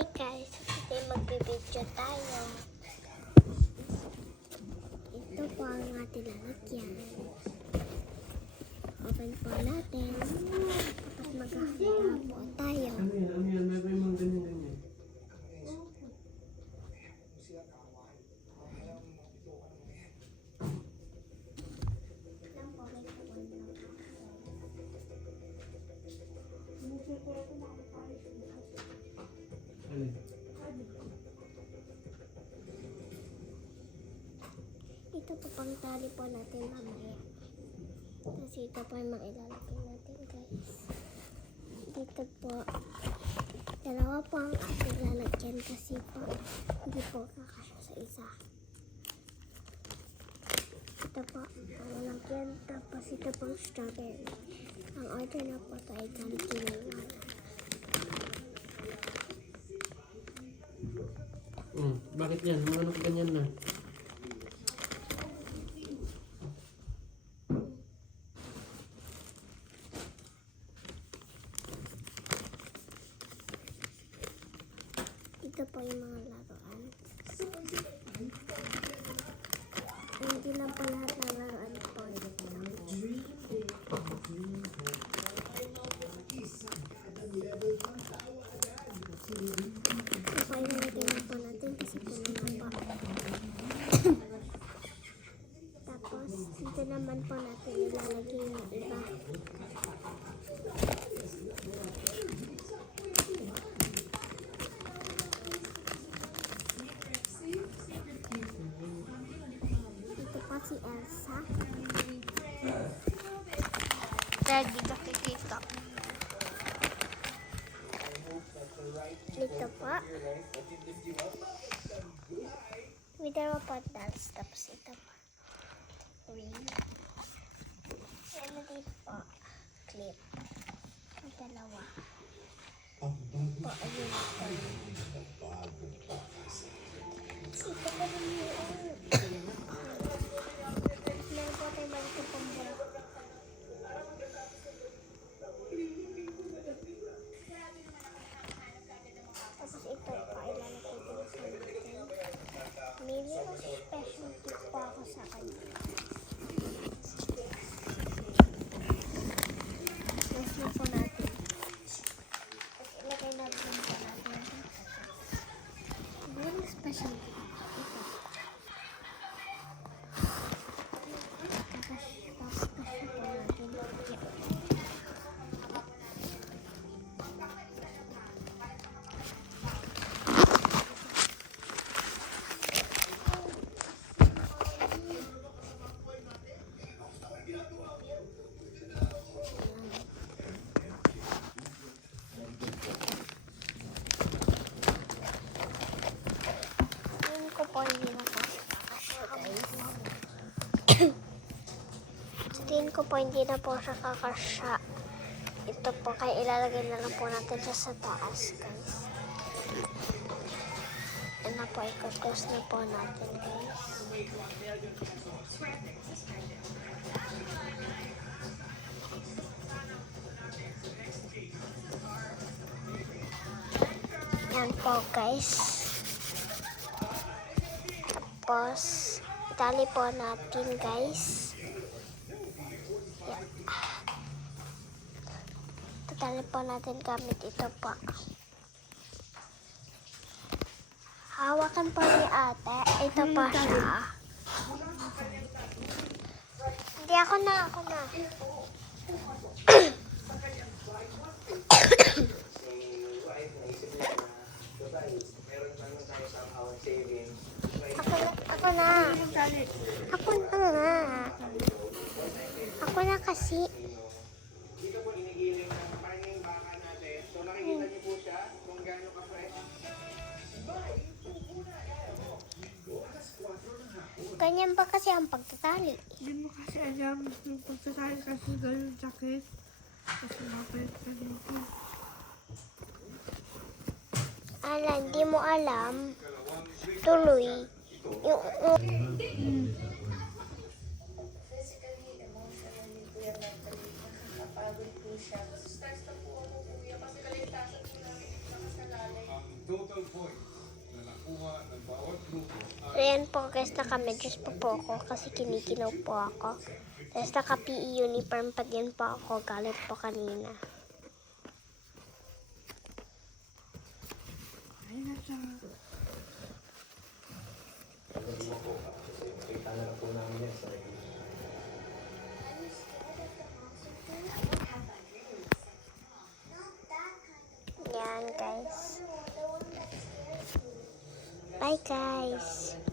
Hi guys, today magbibideo tayo. Ito po ang ating lalagyan. Open po natin. Tapos maghahanda po tayo. Ano yan? May mga ganyan-ganyan. Alin? Ito po pang tali po natin mamaya. Kasi ito po yung mailalagay natin guys. Dito po. Dalawa po ang ating lalagyan kasi po hindi po kakasya sa isa. Ito po ang lalagyan. Tapos ito pong strawberry. Ang order na po ito ay ganito. Bakit yan? Mga ano ganyan na? Ito po yung mga laruan. Hindi lang po lahat ng laruan po. Ipailagay na po natin kasi po naman po. Tapos, dito naman po natin ilalagay yung iba. Ito po si Elsa. Kaya di nakikita. Dito po. May dalawa po dolls. Tapos ito po. Ring. Ano dito po? Clip. May dalawa. Po, ayun po. Ito po rin yun. Meron po tayo malaki pong bulak. Tapos ito pa, ilalagay din sa natin. May little special tip po ako sa kanya. Press na po natin. Tapos ilagay na rin po natin. Very special tip. Ito. Tapos po natin. Tingin ko po hindi na po siya kakasya. Ito po, kaya ilalagay na lang po natin siya sa taas, guys. Yan na po, ikot-close na po natin, guys. Yan po, guys. Tapos, itali po natin, guys. Yan. Itali po natin gamit ito po. Hawakan po ni ate. Ito po siya. Hindi, ako na. Ako na kasi. Dito po inigiling ng parang baka natin. So nakikita niyo po siya kung gaano ka-fresh. Ganyan ba kasi ang pagtatali? Hindi mo kasi alam yung pagsasali kasi ganun sakit. Kasi mapait ka dito. Hindi mo alam. Tuloy. Yung Total Ayan po guys, naka-medyas pa po ako kasi kinikinaw po ako. Tapos naka-PE uniform pa din po ako, galit po kanina. Ayun na siya. Yan guys. Bye guys.